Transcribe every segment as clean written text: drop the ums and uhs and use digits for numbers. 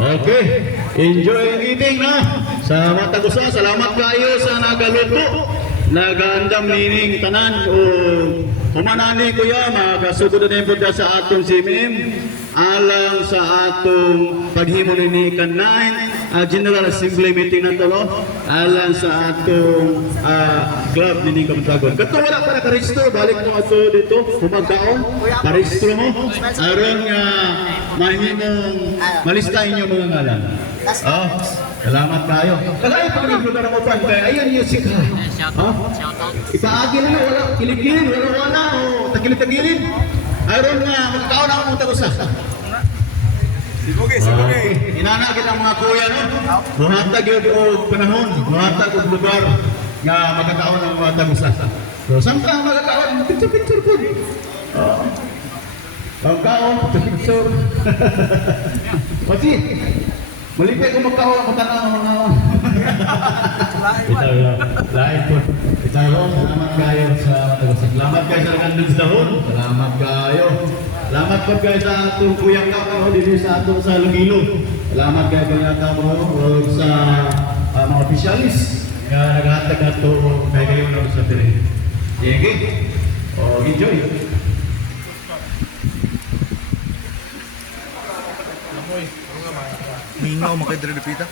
Okay, enjoy ang eating na. Sa Matagusa, salamat kayo sa nagaluto. Nagaandam nining tanan o humanani kuya, magasugod na po sa atong simim. Alang sa atong paghimo ni kannain, General Assembly meeting na to, no? Alang sa atong club ni Kamtagon. Kato wala para karehistro, balik mo ato dito, humagkaon, karehistro mo. Aron mahimong malista inyo mga ngalan. Salamat kayo. Kagaya pag naglugar mo pa, kaya ayan yung sika. Ipaagi na wala, kiligilin, wala, o tagilid-tagilid. Aron magkakaon ako mong tagusa. Sige. Inana kita mga kuya, no? Muhatag yun o panahon, muhatag o lugar na magkakaon ang mga tagusa. So, saan ka magkakaon? Picture po. Magkakaon, picture. Pati, malipay kung magkakaon, matanaw ang mga lain po. Salamat kayo sa tagusa. Salamat kayo sa nandun sa dahon. Salamat kayo. Salamat po kayo sa atong kuyang kapro dito sa atong sa Lugilo. Salamat kayo kaya kapro sa mga opisyalis na naghatag ato kay kayo na sa tire. Sige. Enjoy. Mingaw mo kayo dito.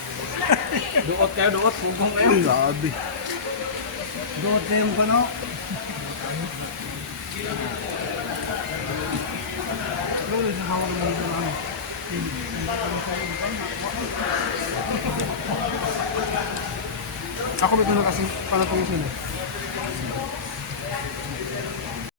Duot kayo, duot. Sugong kayo. Grabe. Duot kayo yung pano. Ako may tunong kasi panatong sila.